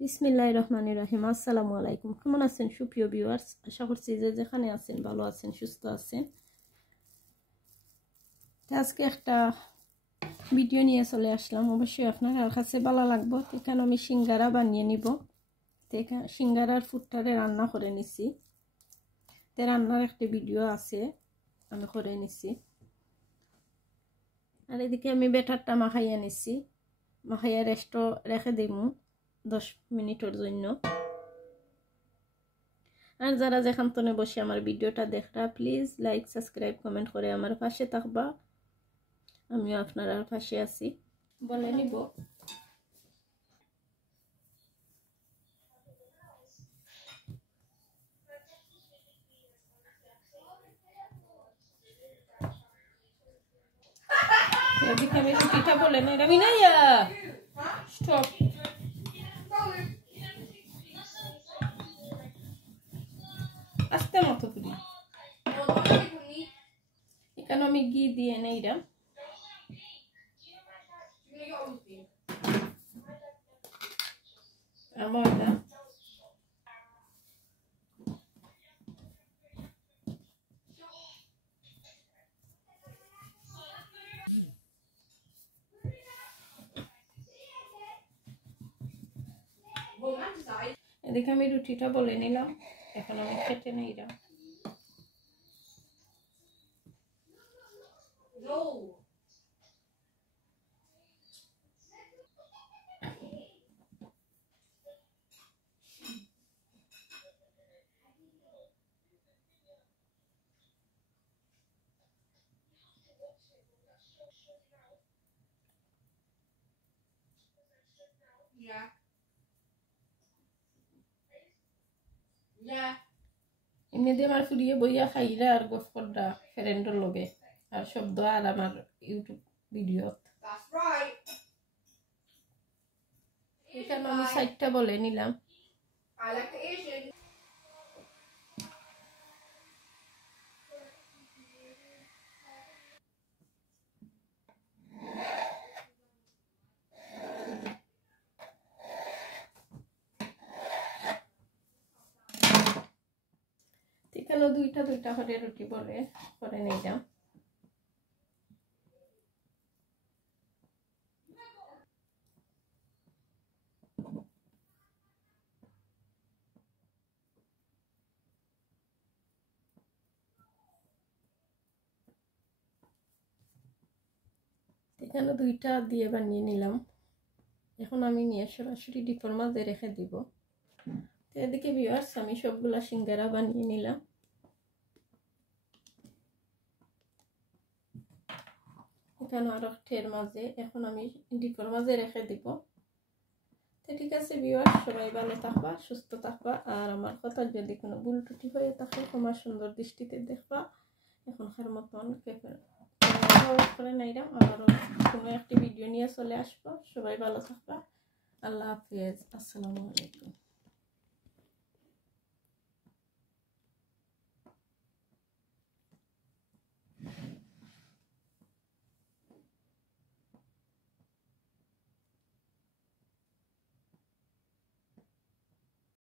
বিসমিল্লাহির রহমানির রহিম। আসসালামু আলাইকুম। কেমন আছেন সুপ্রিয় ভিউয়ার্স? আশা করছি যে যেখানে আছেন ভালো আছেন, সুস্থ আছেন। আজকে একটা ভিডিও নিয়ে চলে আসলাম, অবশ্যই আপনার কাছে ভালো লাগবে। এখানে আমি সিঙ্গারা বানিয়ে নিব। সিঙ্গারার ফুটটারে রান্না করে নিছি। রান্নার একটা ভিডিও আছে, আমি করে নিছি। আর এদিকে আমি ব্যাটারটা মাখাইয়া নিছি, মাখাইয়া রেস্ট রেখে দিব 10 মিনিটের জন্য। আর যারা যেখান থেকে বসে আমার ভিডিওটা দেখরা, প্লিজ লাইক সাবস্ক্রাইব কমেন্ট করে আমার পাশে থাকবা। আমিও আপনার পাশে আছি। বলে নিব এদিকে আমি রুটিটা বলে নেই। রামিনাইয়া স্টপ। আস্তে মতো করি। এখানে আমি ঘি দিয়ে নেইরা ময়দা এদিকে আমি রুটিটা বলে নিলাম। এখন আমি খেতে নেইরা এমনি দিয়ে আমার ফুরিয়ে বইয়া খাইরা আর গফ করডা ফ্রেন্ডের লগে আর শব্দ আর আমার ইউটিউব ভিডিও। এখানে আমি সাইডটা বলে নিলাম। এখানে দুইটা করে রুটি বলে করে নিলাম। এখানে দুইটা দিয়ে বানিয়ে নিলাম। এখন আমি নিয়ে সরাসরি ডিপের মাঝে রেখে দিব। এদিকে ভিউয়ার্স আমি সবগুলা সিঙ্গারা বানিয়ে নিলাম। এখানে আরো ঠের মাঝে এখন আমি ডিপের মাঝে রেখে দিব। তো ঠিক আছে ভিউয়ার্স, সবাই ভালো থাকবা, সুস্থ থাকবা। আর আমার কথা যদি কোনো ভুল ত্রুটি হয়ে থাকে তোমার সুন্দর দৃষ্টিতে দেখবা। এখনকার মতন করে নাইরাম, আবারও কোনো একটি ভিডিও নিয়ে চলে আসবো। সবাই ভালো থাকবা। আল্লাহ হাফিজ। আসসালামু আলাইকুম।